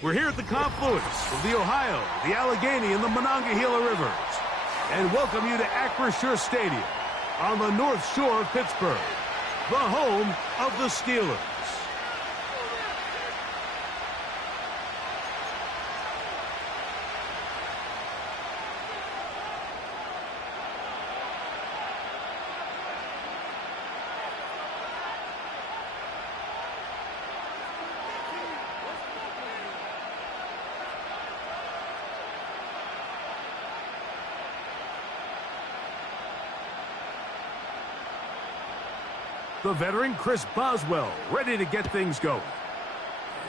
We're here at the confluence of the Ohio, the Allegheny, and the Monongahela Rivers, and welcome you to Acrisure Stadium on the North Shore of Pittsburgh, the home of the Steelers. The veteran Chris Boswell ready to get things going.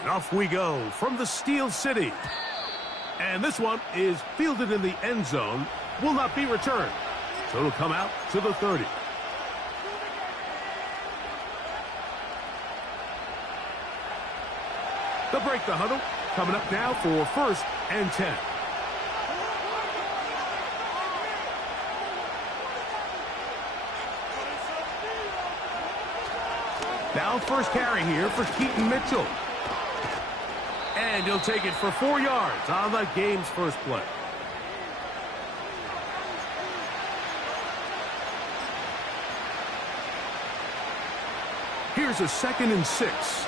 And off we go from the Steel City. And this one is fielded in the end zone, will not be returned. So it'll come out to the 30. They'll break the huddle, coming up now for 1st and 10. Now first carry here for Keaton Mitchell. And he'll take it for 4 yards on the game's first play. Here's a 2nd and 6.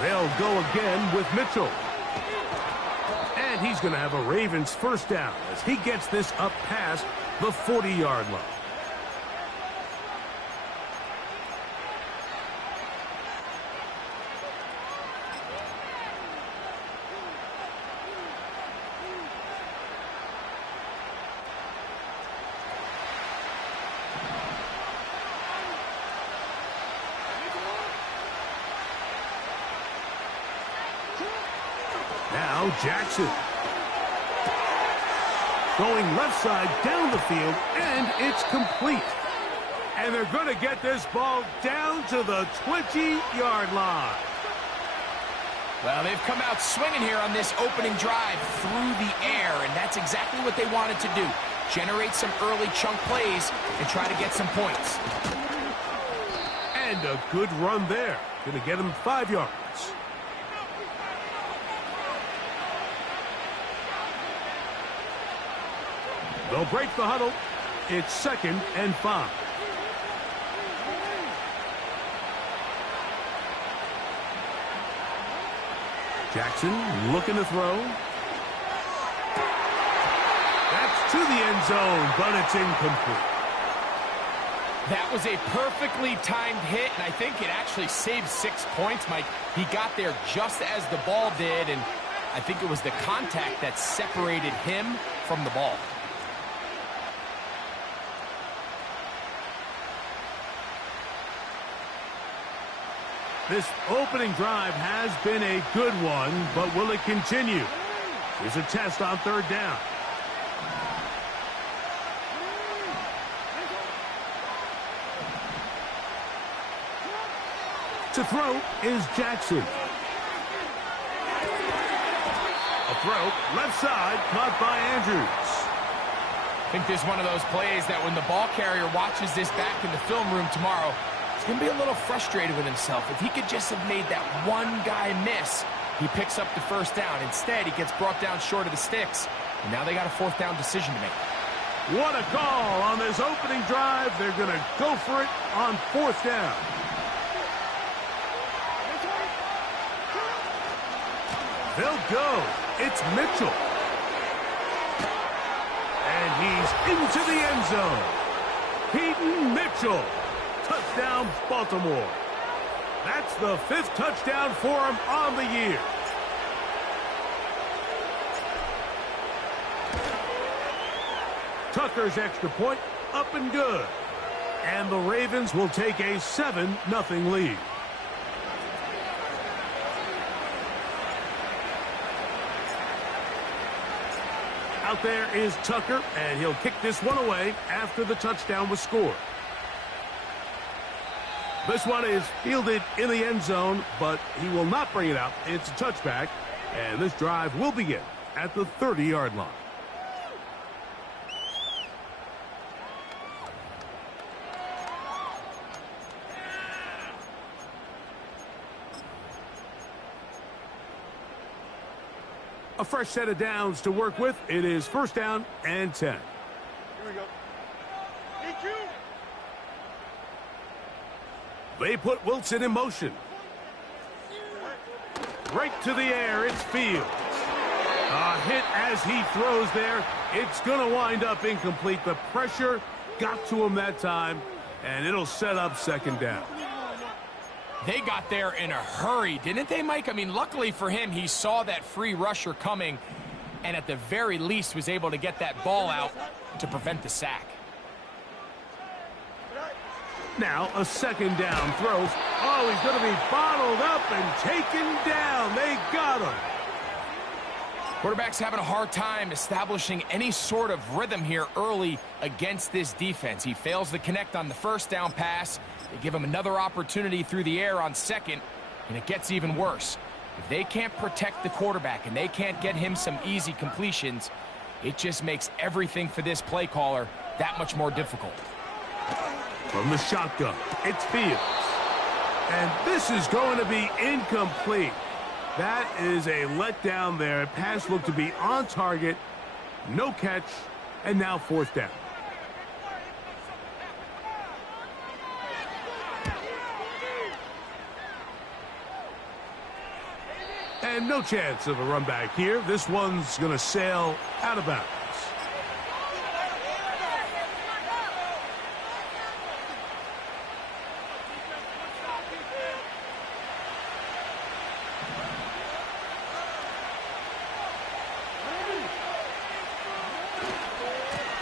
They'll go again with Mitchell. And he's going to have a Ravens first down as he gets this up past the 40-yard line. Now Jackson. Going left side down the field, and it's complete. And they're going to get this ball down to the 20-yard line. Well, they've come out swinging here on this opening drive through the air, and that's exactly what they wanted to do. Generate some early chunk plays and try to get some points. And a good run there. Going to get him 5 yards. They'll break the huddle. It's 2nd and 5. Jackson looking to throw. That's to the end zone, but it's incomplete. That was a perfectly timed hit, and I think it actually saved 6 points, Mike. He got there just as the ball did, and I think it was the contact that separated him from the ball. This opening drive has been a good one, but will it continue? Here's a test on 3rd down. To throw is Jackson. A throw, left side, caught by Andrews. I think this is one of those plays that when the ball carrier watches this back in the film room tomorrow, he's going to be a little frustrated with himself. If he could just have made that one guy miss, he picks up the first down. Instead, he gets brought down short of the sticks, and now they got a 4th down decision to make. What a call on this opening drive. They're going to go for it on 4th down. They'll go. It's Mitchell. And he's into the end zone. Keaton Mitchell. Touchdown, Baltimore. That's the 5th touchdown for him on the year. Tucker's extra point up and good. And the Ravens will take a 7-0 lead. Out there is Tucker, and he'll kick this one away after the touchdown was scored. This one is fielded in the end zone, but he will not bring it out. It's a touchback, and this drive will begin at the 30-yard line. A fresh set of downs to work with. It is first down and 10. Here we go. They put Wilson in motion. Right to the air, it's Fields. A hit as he throws there. It's going to wind up incomplete. The pressure got to him that time, and it'll set up second down. They got there in a hurry, didn't they, Mike? I mean, luckily for him, he saw that free rusher coming, and at the very least was able to get that ball out to prevent the sack. Now a second down throws. Oh, he's going to be bottled up and taken down. They got him. Quarterback's having a hard time establishing any sort of rhythm here early against this defense. He fails to connect on the first down pass. They give him another opportunity through the air on second, and it gets even worse. If they can't protect the quarterback and they can't get him some easy completions, it just makes everything for this play caller that much more difficult. From the shotgun, it's Fields. And this is going to be incomplete. That is a letdown there. Pass looked to be on target. No catch. And now fourth down. And no chance of a run back here. This one's going to sail out of bounds.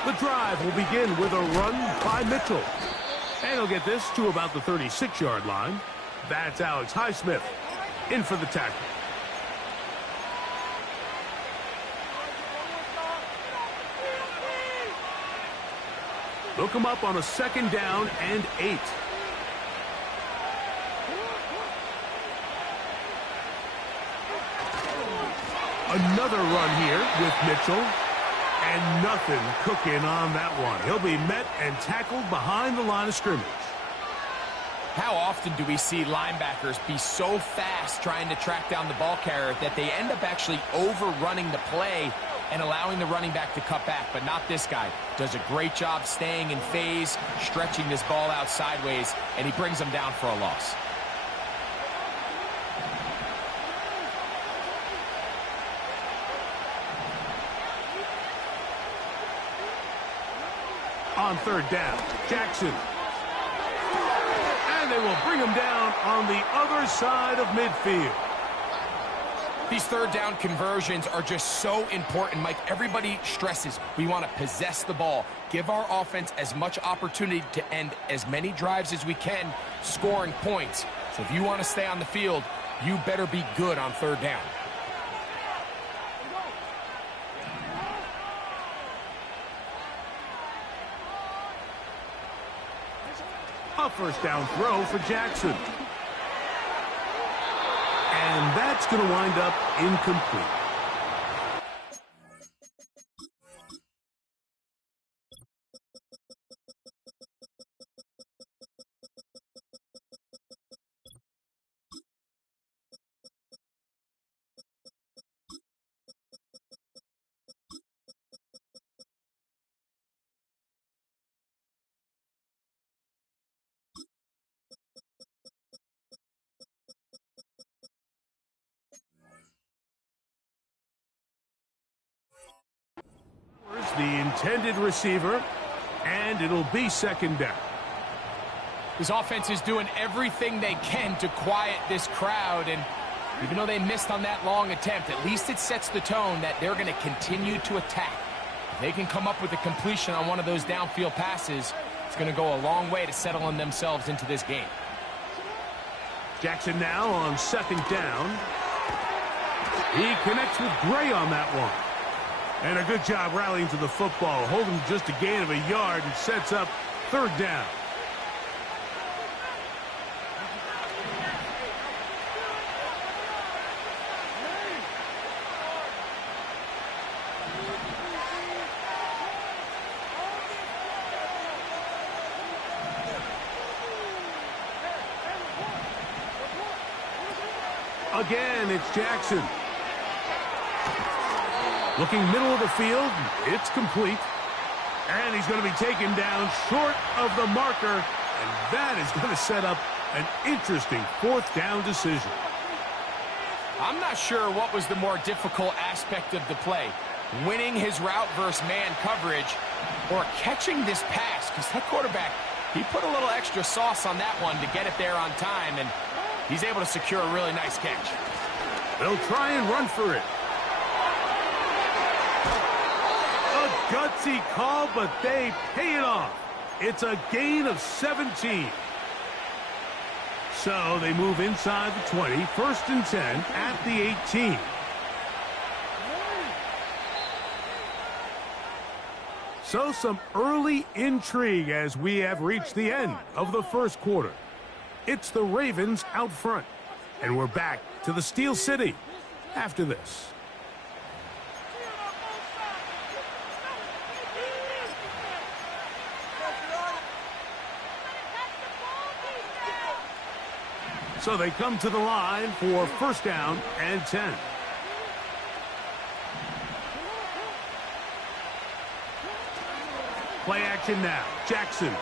The drive will begin with a run by Mitchell. And he'll get this to about the 36-yard line. That's Alex Highsmith in for the tackle. Look him up on a second down and 8. Another run here with Mitchell. And nothing cooking on that one. He'll be met and tackled behind the line of scrimmage. How often do we see linebackers be so fast trying to track down the ball carrier that they end up actually overrunning the play and allowing the running back to cut back? But not this guy. Does a great job staying in phase, stretching this ball out sideways, and he brings them down for a loss. On third down, Jackson. And they will bring him down on the other side of midfield. These third down conversions are just so important, Mike. Everybody stresses we want to possess the ball, give our offense as much opportunity to end as many drives as we can, scoring points. So if you want to stay on the field, you better be good on third down. A first down throw for Jackson. And that's going to wind up incomplete. The intended receiver, and it'll be second down. This offense is doing everything they can to quiet this crowd, and even though they missed on that long attempt, at least it sets the tone that they're going to continue to attack. If they can come up with a completion on one of those downfield passes, it's going to go a long way to settling themselves into this game. Jackson now on second down. He connects with Gray on that one. And a good job rallying to the football, holding just a gain of a yard and sets up third down. Again, it's Jackson. Looking middle of the field, it's complete. And he's going to be taken down short of the marker, and that is going to set up an interesting fourth down decision. I'm not sure what was the more difficult aspect of the play, winning his route versus man coverage or catching this pass, because that quarterback, he put a little extra sauce on that one to get it there on time, and he's able to secure a really nice catch. They'll try and run for it. A gutsy call, but they pay it off. It's a gain of 17. So they move inside the 20, 1st and 10 at the 18. So some early intrigue as we have reached the end of the first quarter. It's the Ravens out front. And we're back to the Steel City after this. So they come to the line for 1st down and 10. Play action now. Jackson.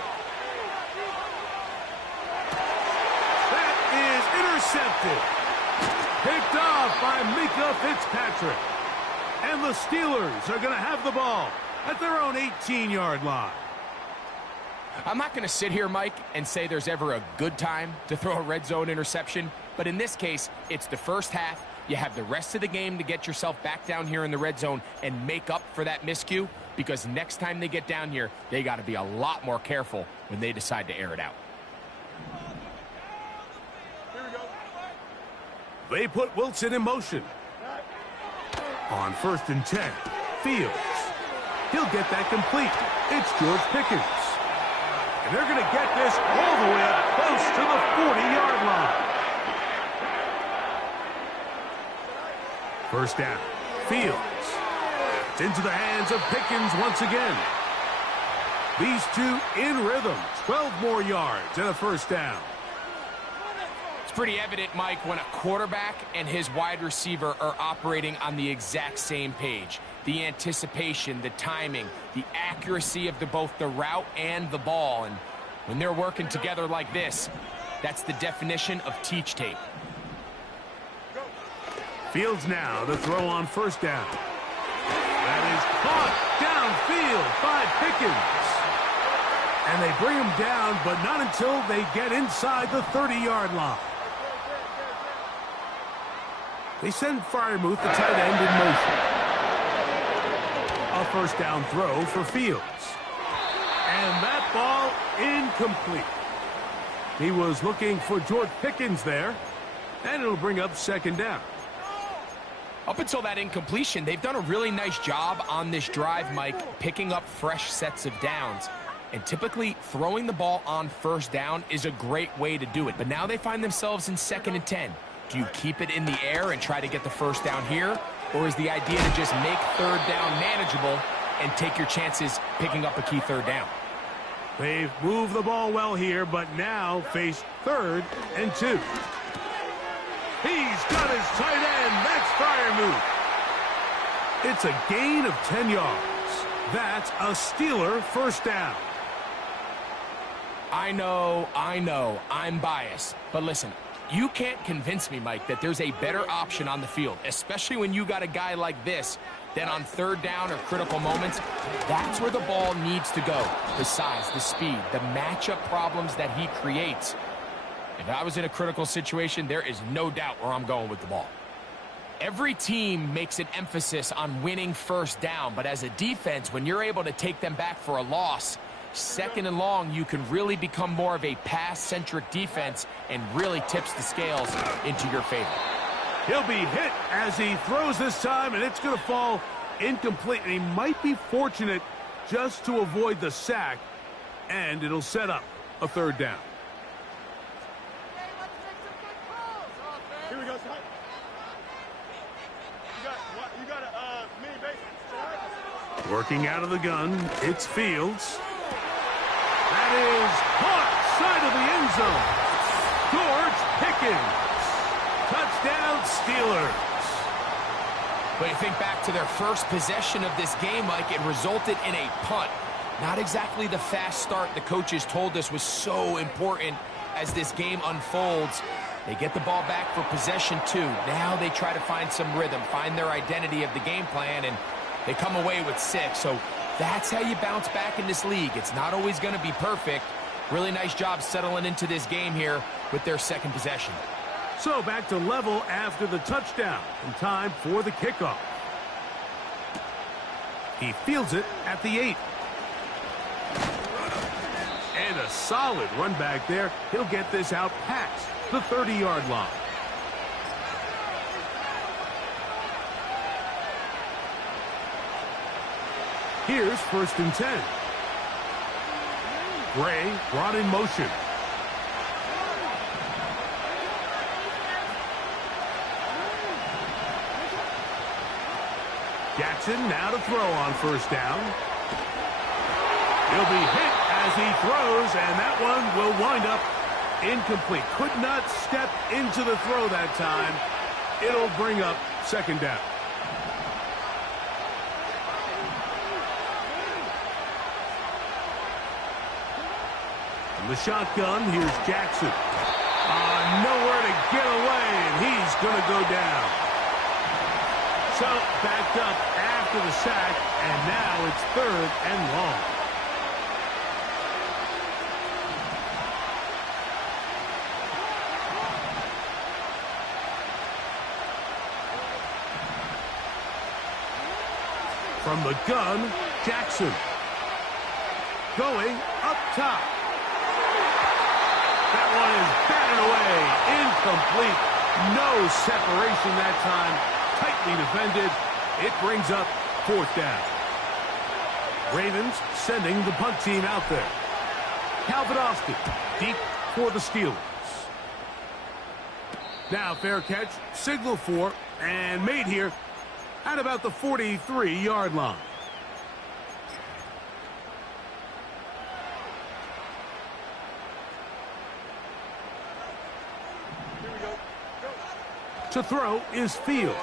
That is intercepted. Picked off by Minkah Fitzpatrick. And the Steelers are going to have the ball at their own 18-yard line. I'm not going to sit here, Mike, and say there's ever a good time to throw a red zone interception, but in this case, it's the first half. You have the rest of the game to get yourself back down here in the red zone and make up for that miscue, because next time they get down here, they got to be a lot more careful when they decide to air it out. They put Wilson in motion. On 1st and 10, Fields. He'll get that complete. It's George Pickens. And they're going to get this all the way up close to the 40-yard line. 1st down, Fields. It's into the hands of Pickens once again. These two in rhythm. 12 more yards and a 1st down. It's pretty evident, Mike, when a quarterback and his wide receiver are operating on the exact same page. The anticipation, the timing, the accuracy of both the route and the ball. And when they're working together like this, that's the definition of teach tape. Fields now to throw on 1st down. That is caught downfield by Pickens. And they bring him down, but not until they get inside the 30-yard line. They send Freiermuth, the tight end, in motion. A 1st down throw for Fields. And that ball incomplete. He was looking for George Pickens there. And it'll bring up 2nd down. Up until that incompletion, they've done a really nice job on this drive, Mike, picking up fresh sets of downs. And typically, throwing the ball on 1st down is a great way to do it. But now they find themselves in 2nd and 10. Do you keep it in the air and try to get the 1st down here? Or is the idea to just make 3rd down manageable and take your chances picking up a key 3rd down? They've moved the ball well here, but now face 3rd and 2. He's got his tight end. That's Freiermuth. It's a gain of 10 yards. That's a Steeler 1st down. I know, I'm biased. But listen, you can't convince me, Mike, that there's a better option on the field, especially when you got a guy like this, that on 3rd down or critical moments, that's where the ball needs to go. The size, the speed, the matchup problems that he creates. If I was in a critical situation, there is no doubt where I'm going with the ball. Every team makes an emphasis on winning 1st down, but as a defense, when you're able to take them back for a loss, 2nd and long, you can really become more of a pass-centric defense and really tips the scales into your favor. He'll be hit as he throws this time, and it's going to fall incomplete. And he might be fortunate just to avoid the sack, and it'll set up a 3rd down. Here we go, son. You got a mini base. Working out of the gun, it's Fields. That is caught side of the end zone. George Pickens. Touchdown, Steelers. But you think back to their first possession of this game, Mike, it resulted in a punt. Not exactly the fast start the coaches told us was so important as this game unfolds. They get the ball back for possession 2. Now they try to find some rhythm, find their identity of the game plan, and they come away with 6. So that's how you bounce back in this league. It's not always going to be perfect. Really nice job settling into this game here with their second possession. So back to level after the touchdown, and time for the kickoff. He fields it at the 8. And a solid run back there. He'll get this out past the 30-yard line. Here's 1st and 10. Gray brought in motion. Jackson now to throw on 1st down. He'll be hit as he throws, and that one will wind up incomplete. Could not step into the throw that time. It'll bring up 2nd down. From the shotgun, here's Jackson. Nowhere to get away, and he's going to go down. So backed up after the sack, and now it's 3rd and long. From the gun, Jackson. Going up top. That one is batted away. Incomplete. No separation that time. Tightly defended. It brings up 4th down. Ravens sending the punt team out there. Calvin Austin deep for the Steelers. Now fair catch, signal for, and made here at about the 43-yard line. To throw is Fields.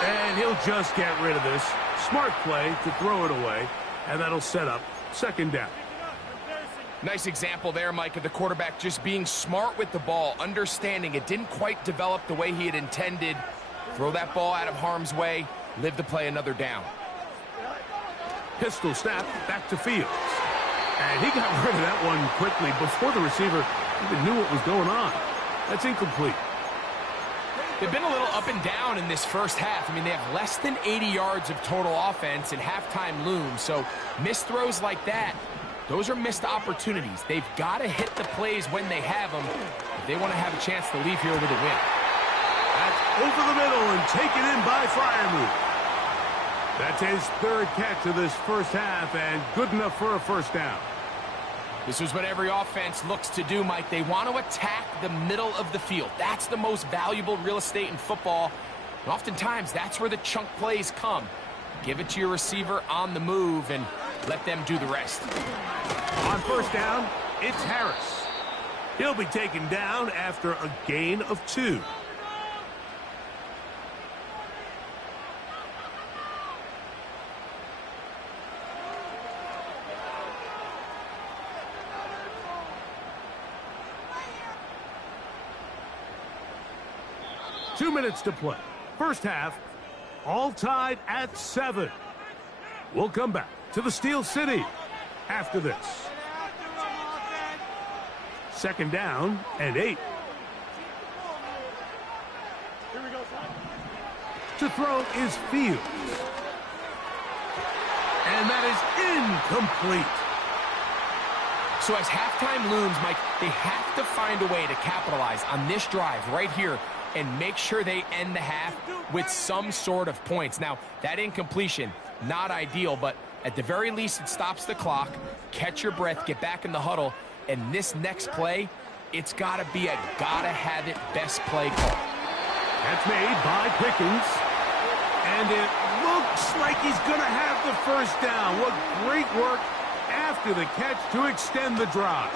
And he'll just get rid of this. Smart play to throw it away, and that'll set up 2nd down. Nice example there, Mike, of the quarterback just being smart with the ball, understanding it didn't quite develop the way he had intended. Throw that ball out of harm's way, live to play another down. Pistol snap back to Fields. And he got rid of that one quickly before the receiver even knew what was going on. That's incomplete. They've been a little up and down in this first half. I mean, they have less than 80 yards of total offense and halftime looms. So missed throws like that, those are missed opportunities. They've got to hit the plays when they have them if they want to have a chance to leave here with a win. That's over the middle and taken in by Freiermuth. That's his 3rd catch of this first half and good enough for a 1st down. This is what every offense looks to do, Mike. They want to attack the middle of the field. That's the most valuable real estate in football. And oftentimes, that's where the chunk plays come. Give it to your receiver on the move and let them do the rest. On 1st down, it's Harris. He'll be taken down after a gain of 2. Two minutes to play. First half, all tied at 7. We'll come back to the Steel City after this. 2nd down and 8. To throw is Fields. And that is incomplete. So as halftime looms, Mike, they have to find a way to capitalize on this drive right here and make sure they end the half with some sort of points. Now, that incompletion, not ideal, but at the very least, it stops the clock. Catch your breath, get back in the huddle, and this next play, it's got to be a gotta-have-it best play call. That's made by Pickens. And it looks like he's going to have the 1st down. What great work after the catch to extend the drive.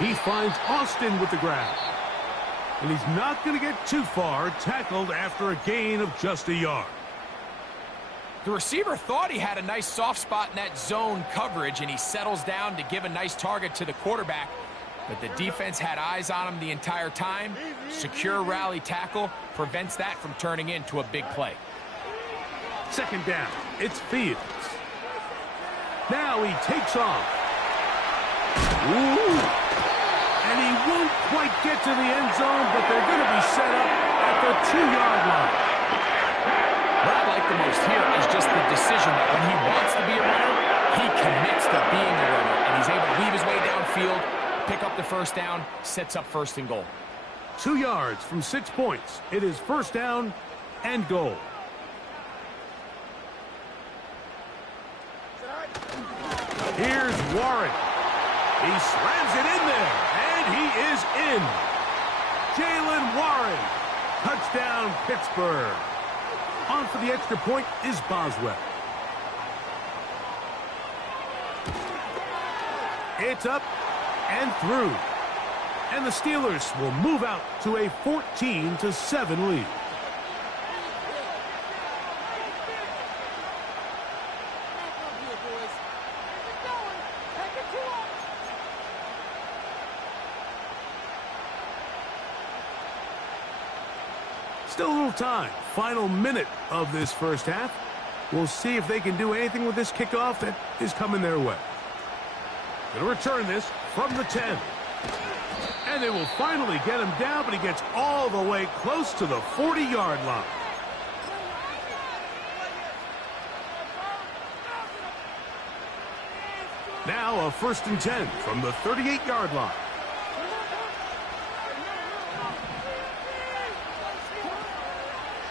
He finds Austin with the grab. And he's not going to get too far, tackled after a gain of just a yard. The receiver thought he had a nice soft spot in that zone coverage, and he settles down to give a nice target to the quarterback. But the defense had eyes on him the entire time. Secure rally tackle prevents that from turning into a big play. Second down, it's Fields. Now he takes off. Ooh. And he won't quite get to the end zone, but they're going to be set up at the 2-yard line. What I like the most here is just the decision that when he wants to be a runner, he commits to being a runner, and he's able to weave his way downfield, pick up the first down, sets up 1st and goal. 2 yards from 6 points. It is 1st down and goal. Here's Warren. He slams it in there, and he is in. Jaylen Warren. Touchdown, Pittsburgh. On for the extra point is Boswell. It's up and through. And the Steelers will move out to a 14-7 lead. Still a little time. Final minute of this first half. We'll see if they can do anything with this kickoff that is coming their way. Going to return this from the 10. And they will finally get him down, but he gets all the way close to the 40-yard line. Now a 1st and 10 from the 38-yard line.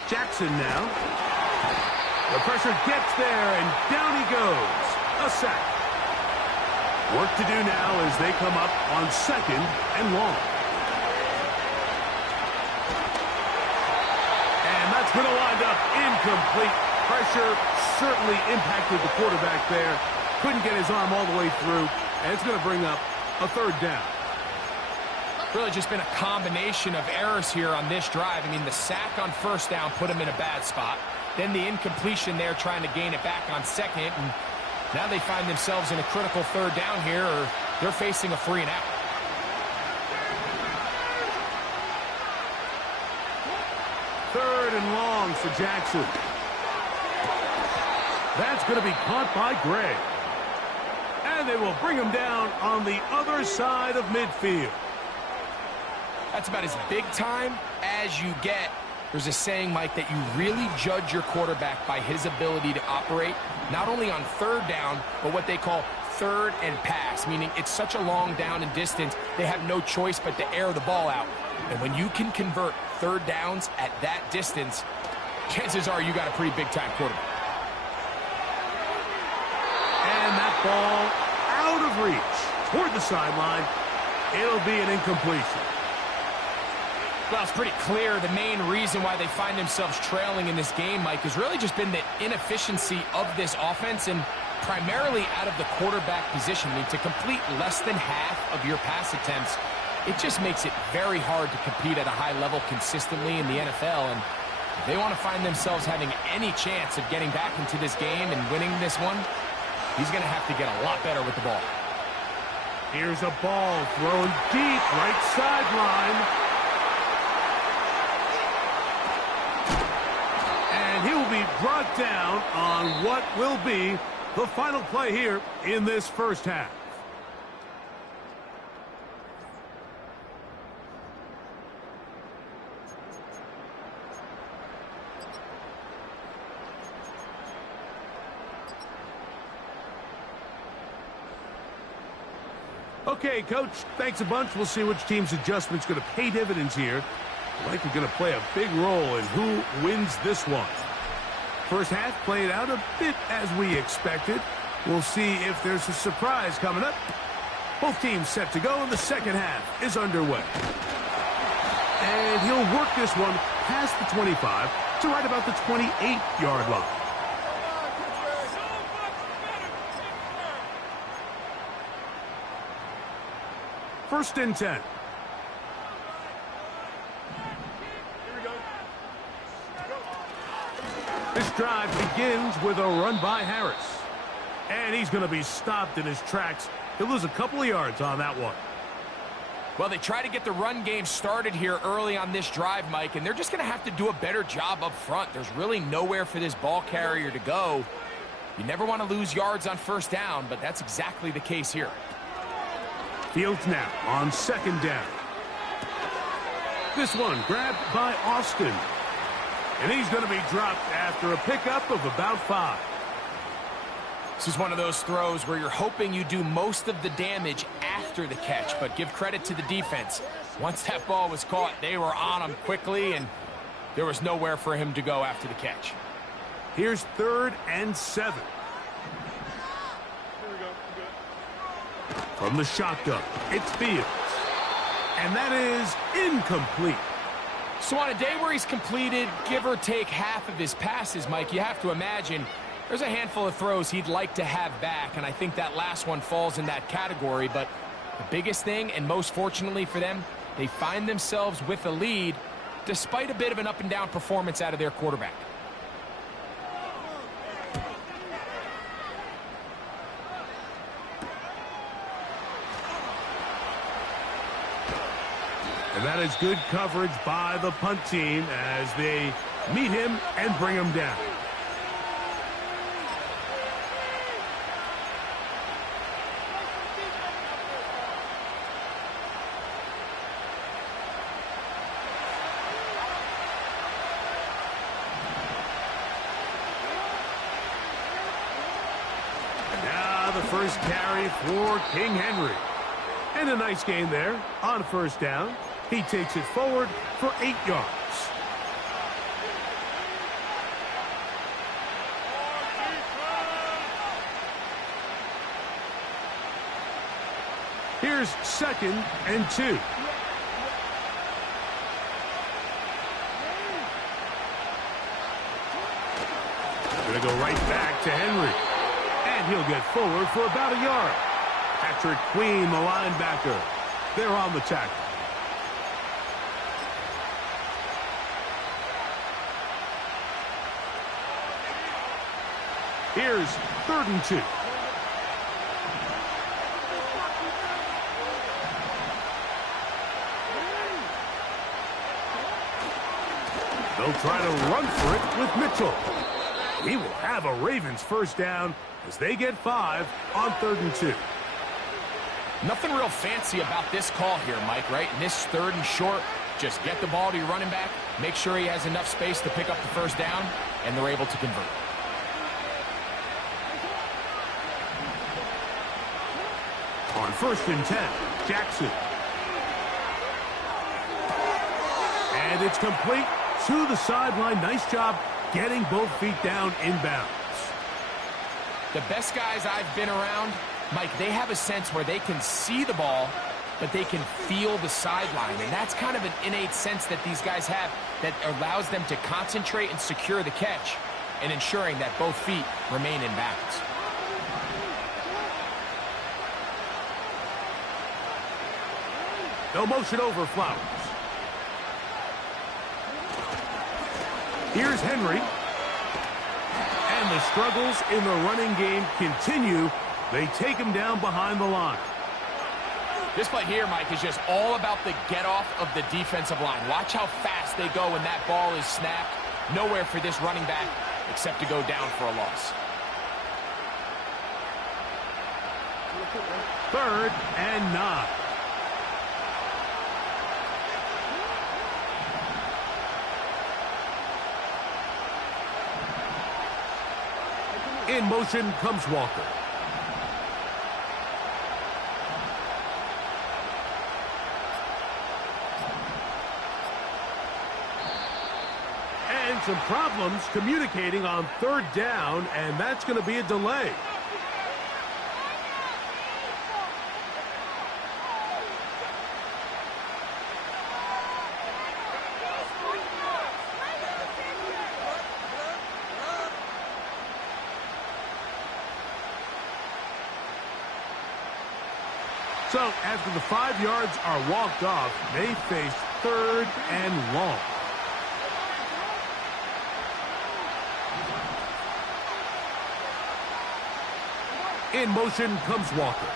Jackson now. The pressure gets there, and down he goes. A sack. Work to do now as they come up on 2nd and long. And that's going to wind up incomplete. Pressure certainly impacted the quarterback there. Couldn't get his arm all the way through, and it's going to bring up a 3rd down. Really just been a combination of errors here on this drive. I mean, the sack on 1st down put him in a bad spot. Then the incompletion there trying to gain it back on 2nd. And now they find themselves in a critical 3rd down here, or they're facing a 3 and out. Third and long for Jackson. That's going to be caught by Gray. And they will bring him down on the other side of midfield. That's about as big time as you get. There's a saying, Mike, that you really judge your quarterback by his ability to operate, not only on 3rd down, but what they call 3rd and pass, meaning it's such a long down and distance, they have no choice but to air the ball out. And when you can convert 3rd downs at that distance, chances are you got a pretty big-time quarterback. And that ball out of reach toward the sideline. It'll be an incompletion. Well, it's pretty clear the main reason why they find themselves trailing in this game, Mike, has really just been the inefficiency of this offense and primarily out of the quarterback position. I mean, to complete less than half of your pass attempts, it just makes it very hard to compete at a high level consistently in the NFL. And if they want to find themselves having any chance of getting back into this game and winning this one, he's going to have to get a lot better with the ball. Here's a ball thrown deep right sideline. He will be brought down on what will be the final play here in this first half. Okay, Coach, thanks a bunch. We'll see which team's adjustment's going to pay dividends here. Likely going to play a big role in who wins this one. First half played out a bit as we expected. We'll see if there's a surprise coming up. Both teams set to go, and the second half is underway. And he'll work this one past the 25 to right about the 28-yard line. First and 10. drive begins with a run by Harris. And he's going to be stopped in his tracks. He'll lose a couple of yards on that one. Well, they try to get the run game started here early on this drive, Mike, and they're just going to have to do a better job up front. There's really nowhere for this ball carrier to go. You never want to lose yards on first down, but that's exactly the case here. Fields now on second down. This one grabbed by Austin. And he's going to be dropped after a pickup of about 5. This is one of those throws where you're hoping you do most of the damage after the catch, but give credit to the defense. Once that ball was caught, they were on him quickly, and there was nowhere for him to go after the catch. Here's 3rd and 7. Here we go. From the shotgun, it's Fields. And that is incomplete. So on a day where he's completed, give or take half of his passes, Mike, you have to imagine there's a handful of throws he'd like to have back, and I think that last one falls in that category. But the biggest thing, and most fortunately for them, they find themselves with a lead despite a bit of an up-and-down performance out of their quarterback. And that is good coverage by the punt team as they meet him and bring him down. And now the first carry for King Henry. And a nice gain there on first down. He takes it forward for 8 yards. Here's 2nd and 2. Going to go right back to Henry. And he'll get forward for about 1 yard. Patrick Queen, the linebacker. They're on the tackle. Here's 3rd and 2. They'll try to run for it with Mitchell. He will have a Ravens first down as they get 5 on 3rd and 2. Nothing real fancy about this call here, Mike, right? In this 3rd and short, just get the ball to your running back, make sure he has enough space to pick up the first down, and they're able to convert. On 1st and 10, Jackson. And it's complete to the sideline. Nice job getting both feet down inbounds. The best guys I've been around, Mike, they have a sense where they can see the ball, but they can feel the sideline. And that's kind of an innate sense that these guys have that allows them to concentrate and secure the catch and ensuring that both feet remain in bounds. They'll motion over Flowers. Here's Henry. And the struggles in the running game continue. They take him down behind the line. This play here, Mike, is just all about the get-off of the defensive line. Watch how fast they go when that ball is snapped. Nowhere for this running back except to go down for a loss. 3rd and 9. In motion comes Walker. And some problems communicating on 3rd down, and that's going to be a delay. So after the 5 yards are walked off, they face 3rd and long. In motion comes Walker.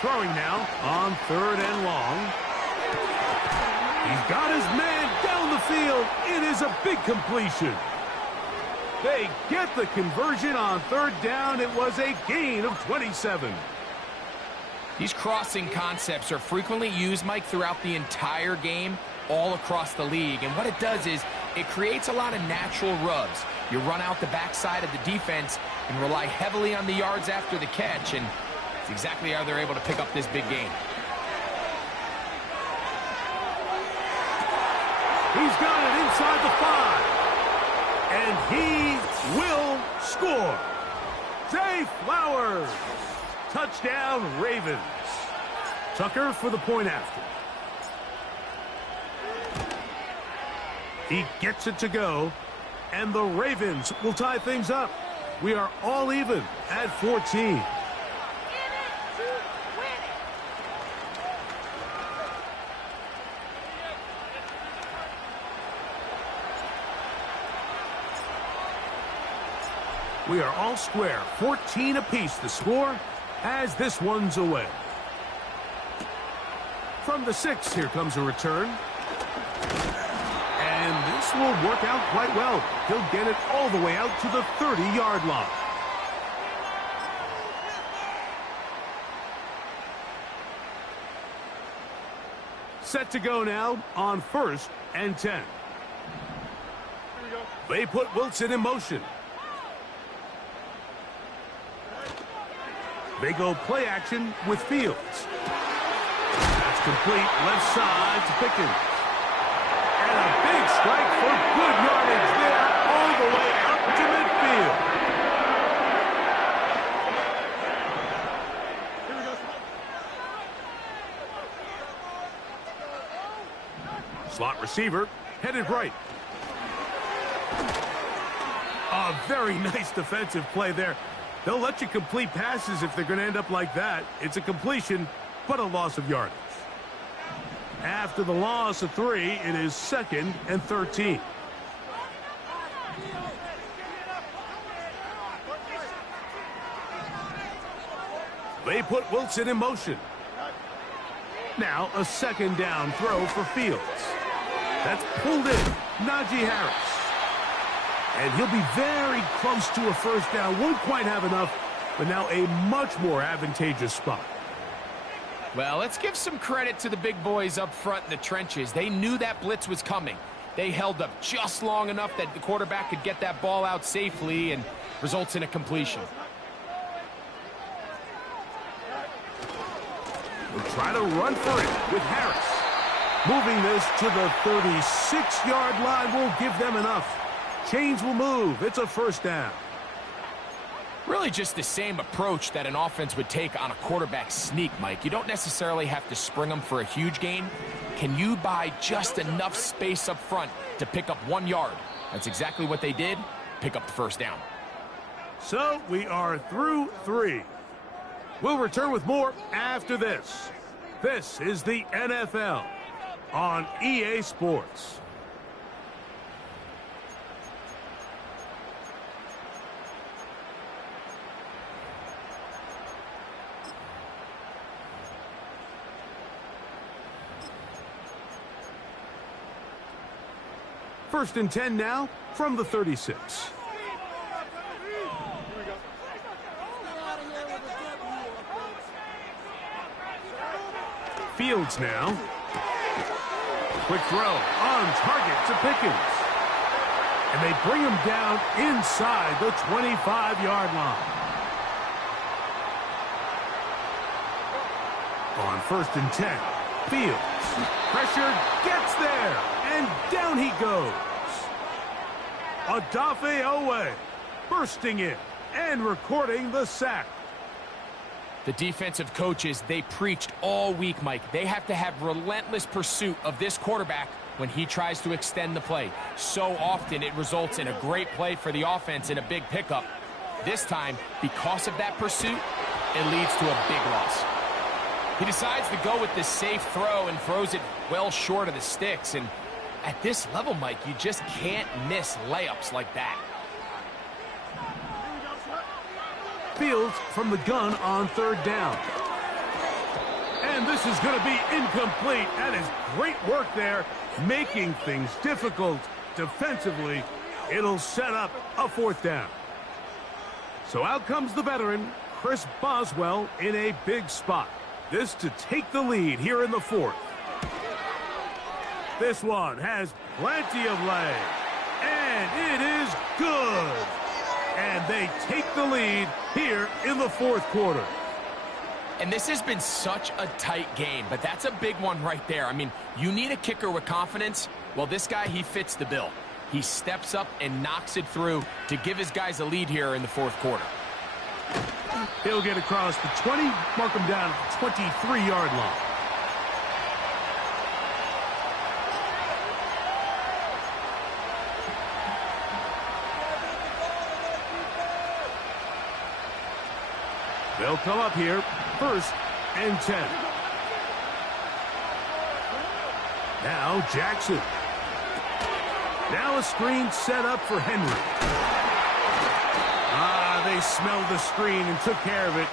Throwing now on 3rd and long. He's got his man down the field. It is a big completion. They get the conversion on 3rd down. It was a gain of 27. These crossing concepts are frequently used, Mike, throughout the entire game, all across the league. And what it does is it creates a lot of natural rubs. You run out the backside of the defense and rely heavily on the yards after the catch, and it's exactly how they're able to pick up this big game. He's got it inside the 5. And he will score. Zay Flowers. Touchdown, Ravens. Tucker for the point after. He gets it to go, and the Ravens will tie things up. We are all even at 14. We are all square, 14 apiece the score as this one's away. From the 6, here comes a return. And this will work out quite well. He'll get it all the way out to the 30-yard line. Set to go now on 1st and 10. They put Wilson in motion. They go play action with Fields. That's complete left side to Pickens. And a big strike for good yardage there all the way up to midfield. Slot receiver headed right. A very nice defensive play there. They'll let you complete passes if they're going to end up like that. It's a completion, but a loss of yardage. After the loss of 3, it is 2nd and 13. They put Wilson in motion. Now a 2nd down throw for Fields. That's pulled in. Najee Harris. And he'll be very close to a 1st down. Won't quite have enough, but now a much more advantageous spot. Well, let's give some credit to the big boys up front in the trenches. They knew that blitz was coming. They held up just long enough that the quarterback could get that ball out safely and results in a completion. We'll try to run for it with Harris. Moving this to the 36-yard line will give them enough. Chains will move. It's a 1st down. Really just the same approach that an offense would take on a quarterback sneak, Mike. You don't necessarily have to spring them for a huge gain. Can you buy just enough space up front to pick up 1 yard? That's exactly what they did. Pick up the 1st down. So we are through 3. We'll return with more after this. This is the NFL on EA Sports. First and 10 now from the 36. Fields now. Quick throw on target to Pickens. And they bring him down inside the 25-yard line. On 1st and 10, Fields. Pressure gets there. And down he goes. Odafe Oweh bursting in and recording the sack. The defensive coaches, they preached all week, Mike. They have to have relentless pursuit of this quarterback when he tries to extend the play. So often it results in a great play for the offense and a big pickup. This time, because of that pursuit, it leads to a big loss. He decides to go with this safe throw and throws it well short of the sticks, and At this level, Mike, you just can't miss layups like that. Fields from the gun on third down. And this is going to be incomplete. That is great work there, making things difficult defensively. It'll set up a fourth down. So out comes the veteran, Chris Boswell, in a big spot. This to take the lead here in the fourth. This one has plenty of leg. And it is good. And they take the lead here in the fourth quarter. And this has been such a tight game, but that's a big one right there. I mean, you need a kicker with confidence. Well, this guy, he fits the bill. He steps up and knocks it through to give his guys a lead here in the fourth quarter. He'll get across the 20, mark him down at the 23-yard line. They'll come up here, 1st and 10. Now Jackson. Now a screen set up for Henry. They smelled the screen and took care of it.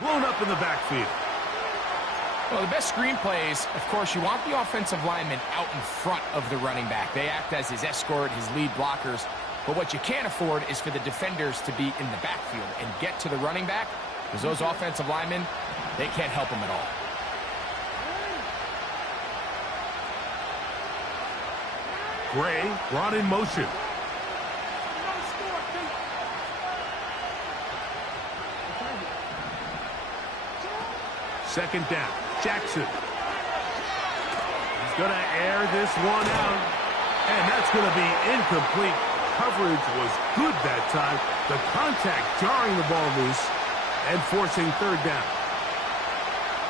Blown up in the backfield. Well, the best screen plays, of course, you want the offensive lineman out in front of the running back. They act as his escort, his lead blockers. But what you can't afford is for the defenders to be in the backfield and get to the running back, because those offensive linemen, they can't help him at all. Gray brought in motion. Second down. Jackson. He's going to air this one out. And that's going to be incomplete. Coverage was good that time. The contact jarring the ball loose and forcing third down.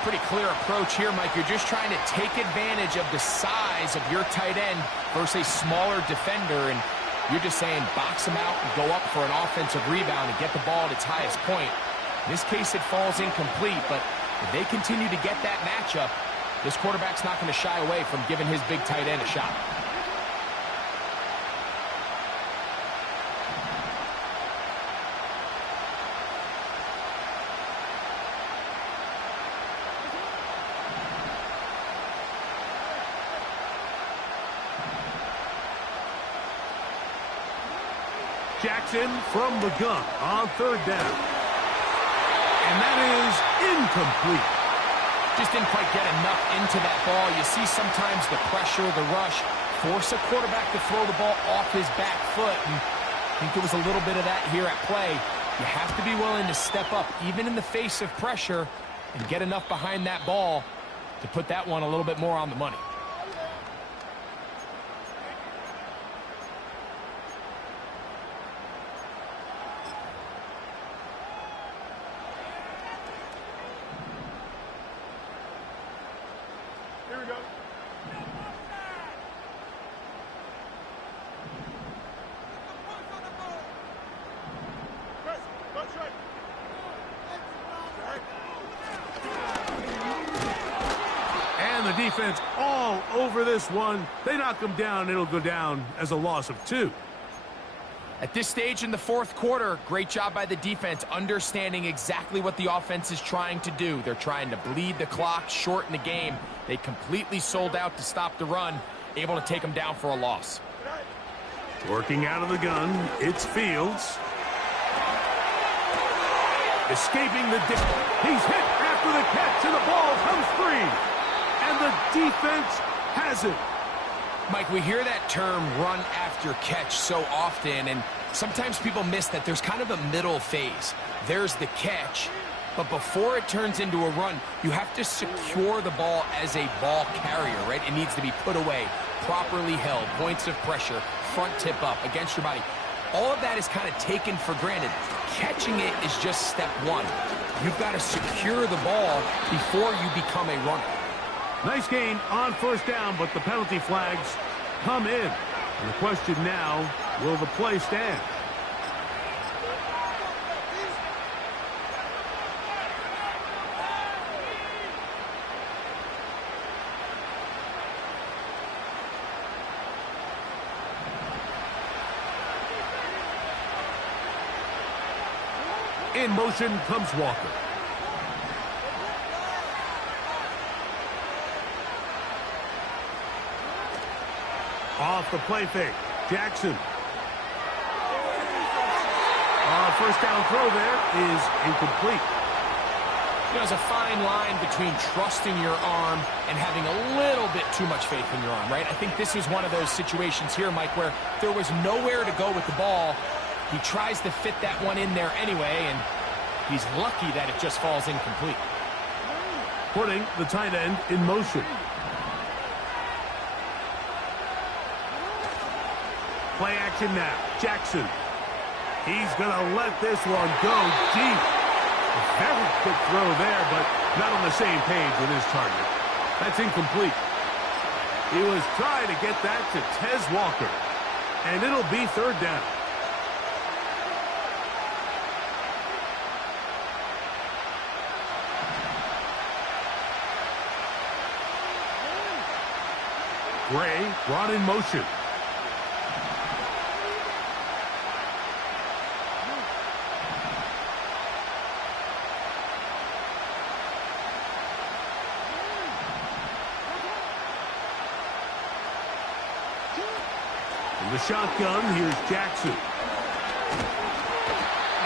Pretty clear approach here, Mike. You're just trying to take advantage of the size of your tight end versus a smaller defender. And you're just saying box him out and go up for an offensive rebound and get the ball at its highest point. In this case, it falls incomplete, but if they continue to get that matchup, this quarterback's not going to shy away from giving his big tight end a shot. Jackson from the gun on third down. And that is incomplete. Just didn't quite get enough into that ball. You see sometimes the pressure, the rush, force a quarterback to throw the ball off his back foot. And I think there was a little bit of that here at play. You have to be willing to step up, even in the face of pressure, and get enough behind that ball to put that one a little bit more on the money. Here we go. Chris, go straight. And the defense all over this one. They knock him down. It'll go down as a loss of 2. At this stage in the fourth quarter, great job by the defense, understanding exactly what the offense is trying to do. They're trying to bleed the clock, shorten the game. They completely sold out to stop the run, able to take them down for a loss. Working out of the gun, it's Fields. Escaping the dip. He's hit after the catch, and the ball comes free. And the defense has it. Mike, we hear that term run after catch so often, and sometimes people miss that there's kind of a middle phase. There's the catch, but before it turns into a run, you have to secure the ball as a ball carrier, right? It needs to be put away, properly held, points of pressure, front tip up against your body. All of that is kind of taken for granted. Catching it is just step one. You've got to secure the ball before you become a runner. Nice gain on first down, but the penalty flags come in. And the question now, will the play stand? In motion comes Walker. Off the play fake. Jackson. First down throw there is incomplete. You know, there's a fine line between trusting your arm and having a little bit too much faith in your arm, right? I think this is one of those situations here, Mike, where there was nowhere to go with the ball. He tries to fit that one in there anyway, and he's lucky that it just falls incomplete. Putting the tight end in motion. Play action now. Jackson. He's going to let this one go deep. A very quick throw there, but not on the same page with his target. That's incomplete. He was trying to get that to Tez Walker. And it'll be third down. Gray brought in motion. In the shotgun, here's Jackson.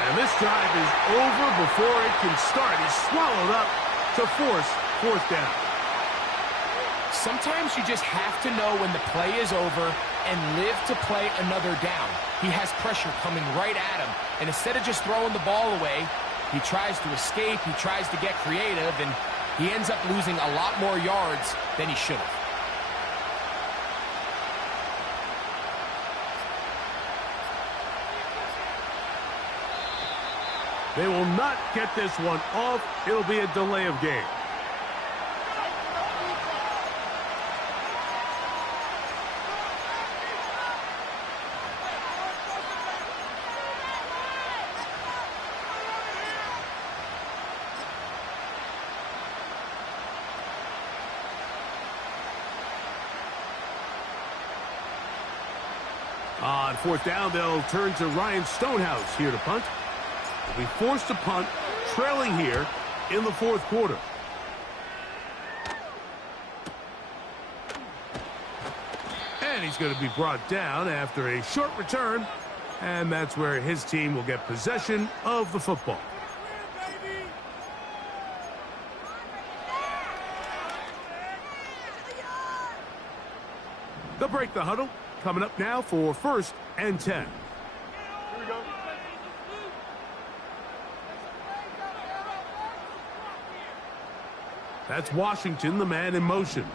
And this drive is over before it can start. He's swallowed up to force fourth down. Sometimes you just have to know when the play is over and live to play another down. He has pressure coming right at him, and instead of just throwing the ball away, he tries to escape, he tries to get creative, and he ends up losing a lot more yards than he should have. They will not get this one off. It'll be a delay of game. On fourth down, they'll turn to Ryan Stonehouse here to punt. They'll be forced to punt, trailing here in the fourth quarter. And he's going to be brought down after a short return. And that's where his team will get possession of the football. They'll break the huddle. Coming up now for 1st and 10. Here we go. That's Washington, the man in motion.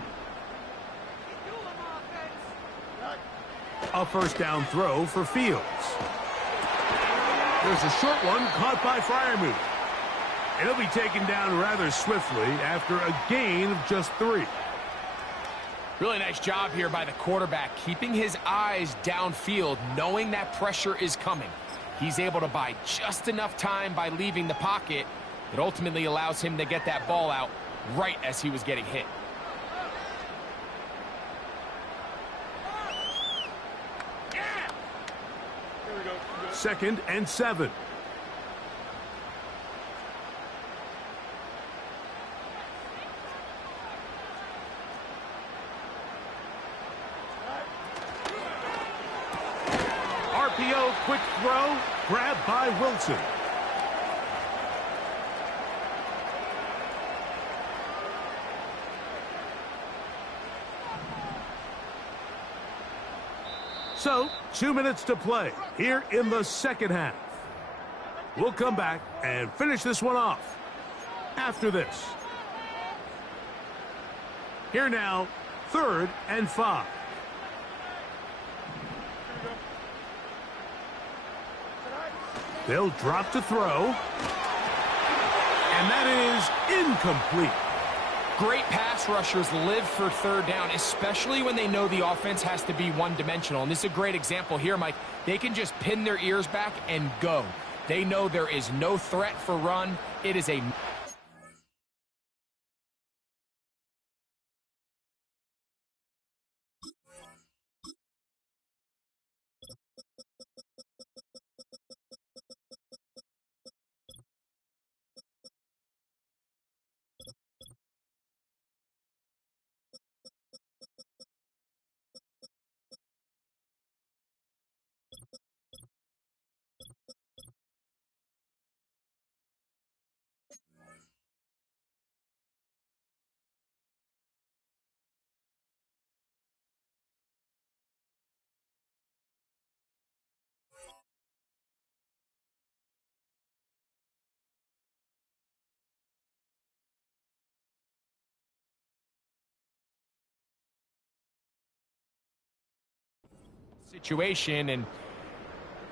A first down throw for Fields. There's a short one caught by Freiermuth. And he'll be taken down rather swiftly after a gain of just 3. Really nice job here by the quarterback, keeping his eyes downfield, knowing that pressure is coming. He's able to buy just enough time by leaving the pocket. It ultimately allows him to get that ball out right as he was getting hit. Here we go. 2nd and 7. RPO, quick throw, grabbed by Wilson. So, 2 minutes to play here in the second half. We'll come back and finish this one off after this. Here now, 3rd and 5. They'll drop to throw. And that is incomplete. Great pass rushers live for third down, especially when they know the offense has to be one-dimensional. And this is a great example here, Mike. They can just pin their ears back and go. They know there is no threat for run. It is a... situation, and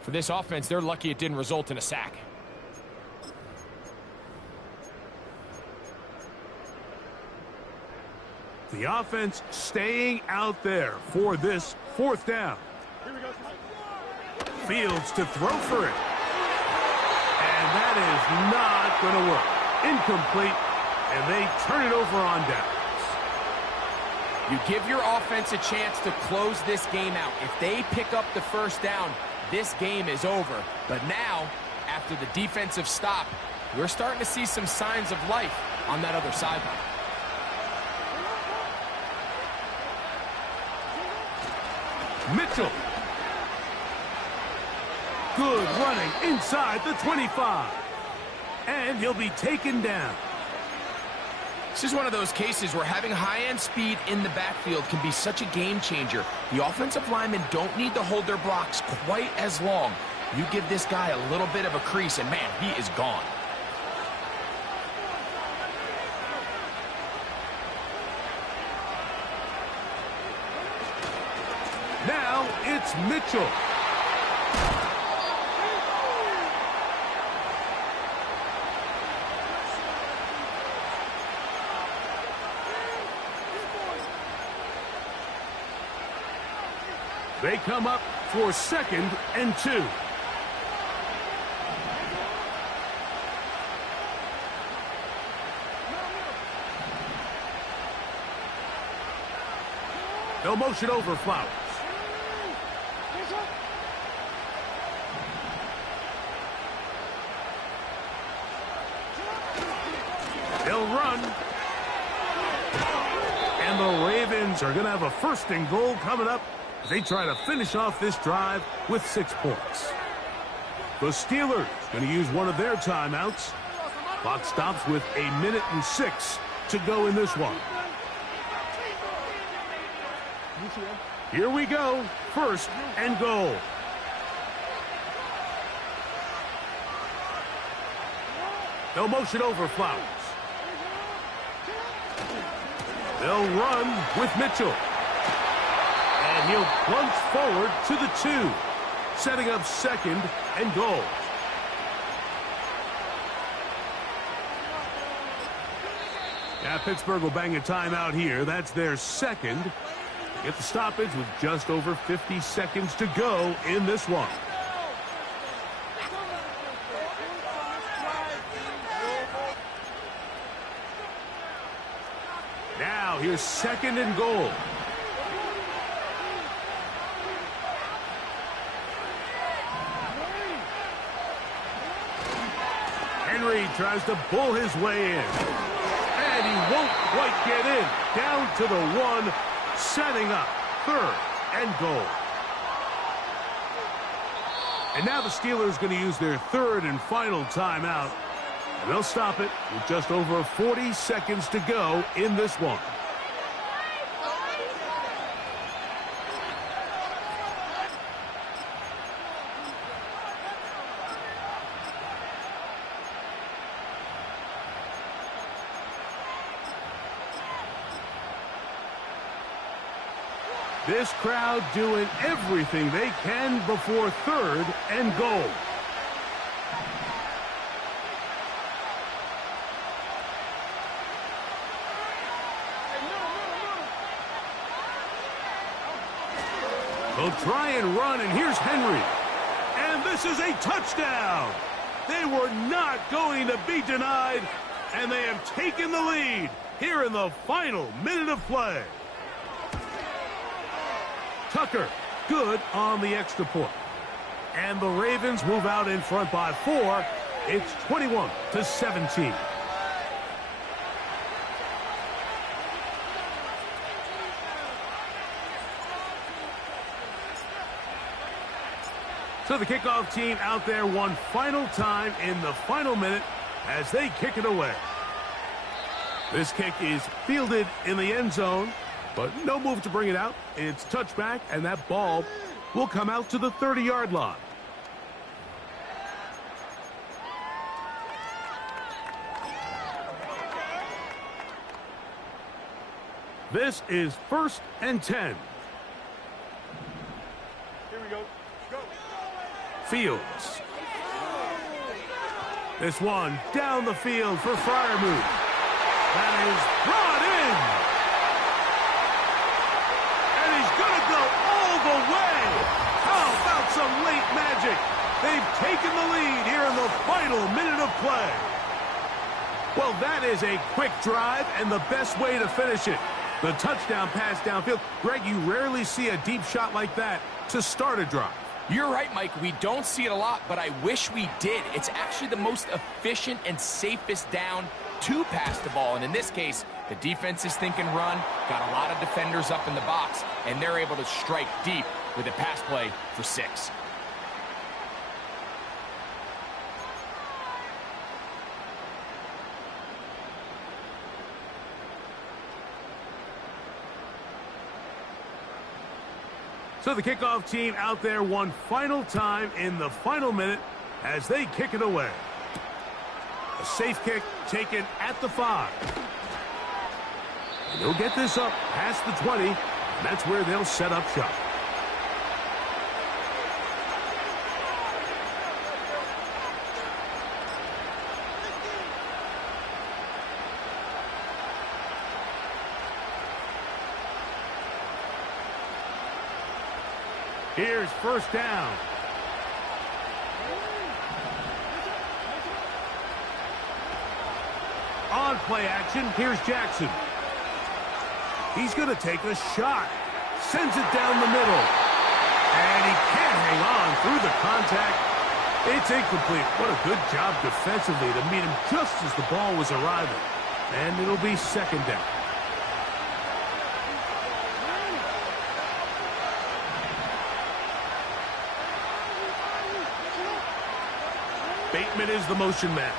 for this offense, they're lucky it didn't result in a sack. The offense staying out there for this fourth down. Fields to throw for it. And that is not going to work. Incomplete, and they turn it over on downs. You give your offense a chance to close this game out. If they pick up the first down, this game is over. But now, after the defensive stop, we're starting to see some signs of life on that other sideline. Mitchell. Good running inside the 25. And he'll be taken down. This is one of those cases where having high-end speed in the backfield can be such a game changer. The offensive linemen don't need to hold their blocks quite as long. You give this guy a little bit of a crease, and man, he is gone. Now it's Mitchell. They come up for 2nd and 2. They'll motion over Flowers. They'll run. And the Ravens are going to have a 1st and goal coming up. They try to finish off this drive with 6 points. The Steelers going to use one of their timeouts. Clock stops with 1:06 to go in this one. Here we go. 1st and goal. They'll motion over Flowers. They'll run with Mitchell. And he'll plunge forward to the 2, setting up 2nd and goal. Yeah, Pittsburgh will bang a timeout here. That's their 2nd. Get the stoppage with just over 50 seconds to go in this one. Now here's 2nd and goal. Henry tries to bull his way in. And he won't quite get in. Down to the 1, setting up 3rd and goal. And now the Steelers going to use their 3rd and final timeout. And they'll stop it with just over 40 seconds to go in this one. This crowd doing everything they can before 3rd and goal. They'll try and run, and here's Henry. And this is a touchdown. They were not going to be denied, and they have taken the lead here in the final minute of play. Tucker, good on the extra point. And the Ravens move out in front by 4. It's 21-17. So the kickoff team out there one final time in the final minute as they kick it away. This kick is fielded in the end zone, but no move to bring it out. It's touchback, and that ball will come out to the 30-yard line. This is 1st and 10. Here we go. Go. Fields. This one down the field for Freiermuth. That is brought in. And he's going to go all the way. How about some late magic? They've taken the lead here in the final minute of play. Well, that is a quick drive and the best way to finish it. The touchdown pass downfield. Greg, you rarely see a deep shot like that to start a drive. You're right, Mike. We don't see it a lot, but I wish we did. It's actually the most efficient and safest down to pass the ball. And in this case, the defense is thinking run, got a lot of defenders up in the box, and they're able to strike deep with a pass play for 6. So the kickoff team out there one final time in the final minute as they kick it away. A safe kick taken at the 5. And they'll get this up past the 20, and that's where they'll set up shop. Here's 1st down. On play action, here's Jackson. He's going to take a shot. Sends it down the middle. And he can't hang on through the contact. It's incomplete. What a good job defensively to meet him just as the ball was arriving. And it'll be 2nd down. Bateman is the motion man.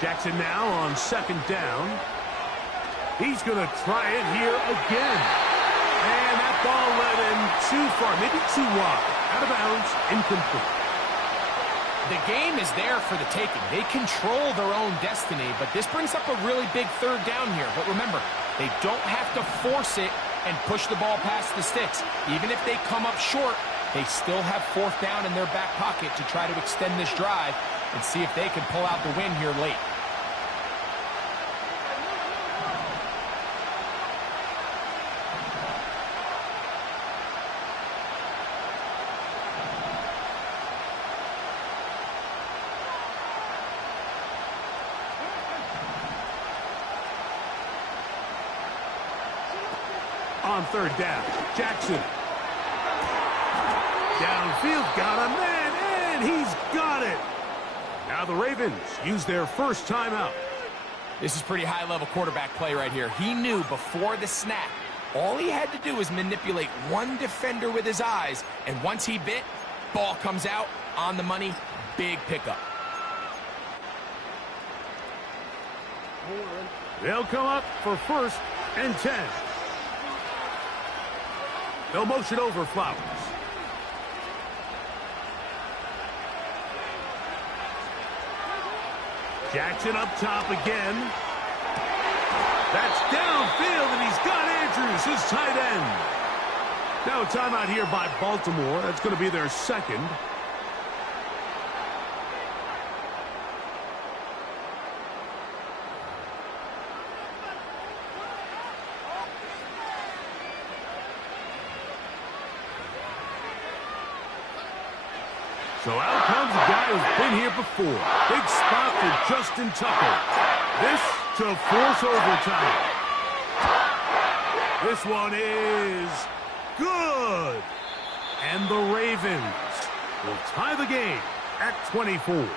Jackson now on 2nd down. He's going to try it here again. And that ball led him too far, maybe too wide. Out of bounds, incomplete. The game is there for the taking. They control their own destiny, but this brings up a really big 3rd down here. But remember, they don't have to force it and push the ball past the sticks. Even if they come up short, they still have 4th down in their back pocket to try to extend this drive and see if they can pull out the win here late. On 3rd down, Jackson. Downfield, got a man, and he's got it. Now the Ravens use their 1st timeout. This is pretty high-level quarterback play right here. He knew before the snap, all he had to do was manipulate one defender with his eyes, and once he bit, ball comes out, on the money, big pickup. They'll come up for 1st and 10. They'll motion over Flowers. Jackson up top again. That's downfield, and he's got Andrews, his tight end. Now a timeout here by Baltimore. That's going to be their 2nd. So out comes a guy who's been here before. Big spot for Justin Tucker. This to force overtime. This one is good. And the Ravens will tie the game at 24.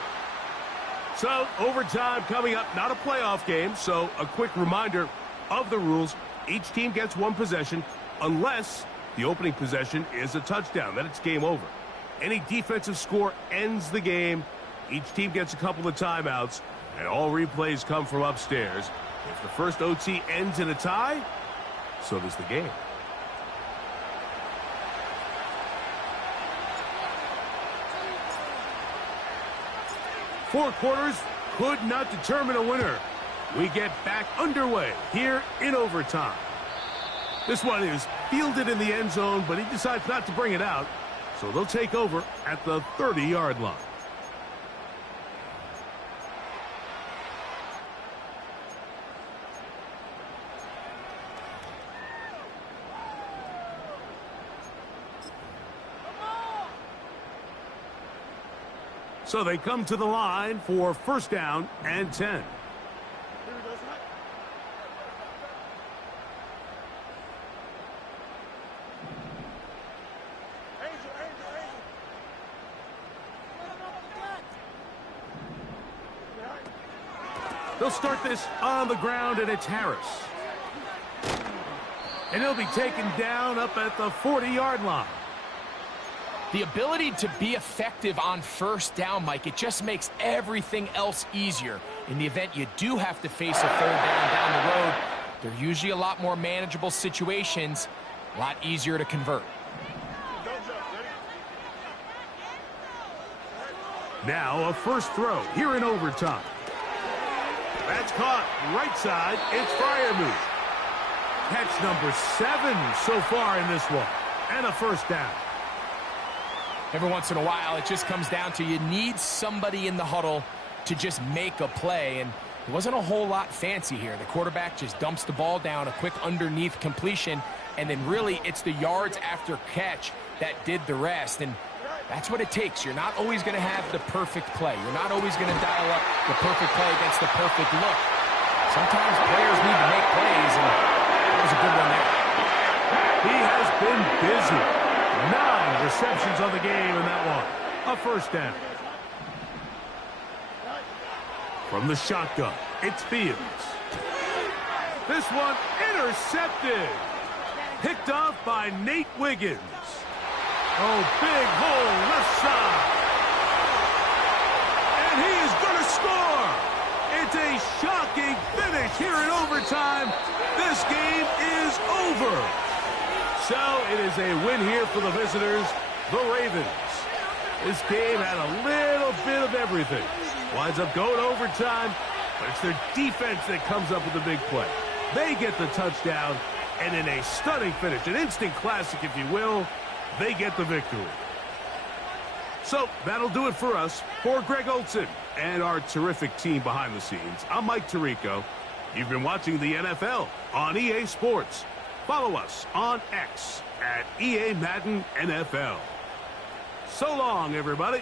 So overtime coming up, not a playoff game. So a quick reminder of the rules. Each team gets one possession unless the opening possession is a touchdown. Then it's game over. Any defensive score ends the game. Each team gets a couple of timeouts, and all replays come from upstairs. If the first OT ends in a tie, so does the game. Four quarters could not determine a winner. We get back underway here in overtime. This one is fielded in the end zone, but he decides not to bring it out. So they'll take over at the 30-yard line. So they come to the line for first down and 10. Here we go, son. Angel. They'll start this on the ground, and it's Harris. And he'll be taken down up at the 40-yard line. The ability to be effective on first down, Mike, it just makes everything else easier. In the event you do have to face a third down the road, they're usually a lot more manageable situations, a lot easier to convert. Don't jump. Ready? Now a first throw here in overtime. That's caught right side. It's Freiermuth. Catch number 7 so far in this one. And a first down. Every once in a while, it just comes down to you need somebody in the huddle to just make a play, and it wasn't a whole lot fancy here. The quarterback just dumps the ball down, a quick underneath completion, and then really it's the yards after catch that did the rest, and that's what it takes. You're not always going to have the perfect play. You're not always going to dial up the perfect play against the perfect look. Sometimes players need to make plays, and that was a good one there. He has been busy. 9 receptions on the game in that one. A first down. From the shotgun, it's Fields. This one intercepted. Picked off by Nate Wiggins. Oh, big hole left side. And he is going to score. It's a shocking finish here in overtime. This game is over. So it is a win here for the visitors, the Ravens. This game had a little bit of everything. Winds up going overtime, but it's their defense that comes up with the big play. They get the touchdown, and in a stunning finish, an instant classic, if you will, they get the victory. So that'll do it for us. For Greg Olson and our terrific team behind the scenes, I'm Mike Tirico. You've been watching the NFL on EA Sports. Follow us on X at EA Madden NFL. So long, everybody.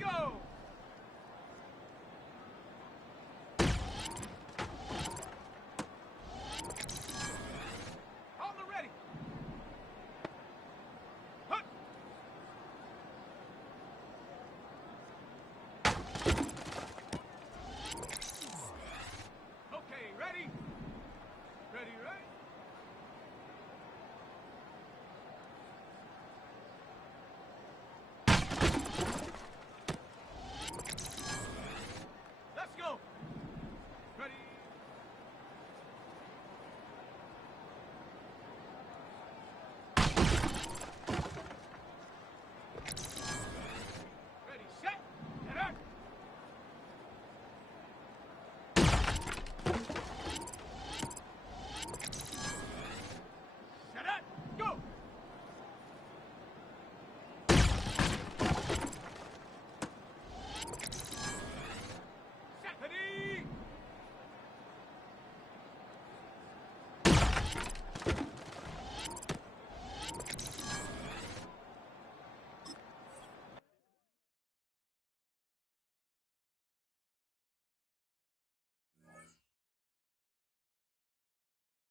go!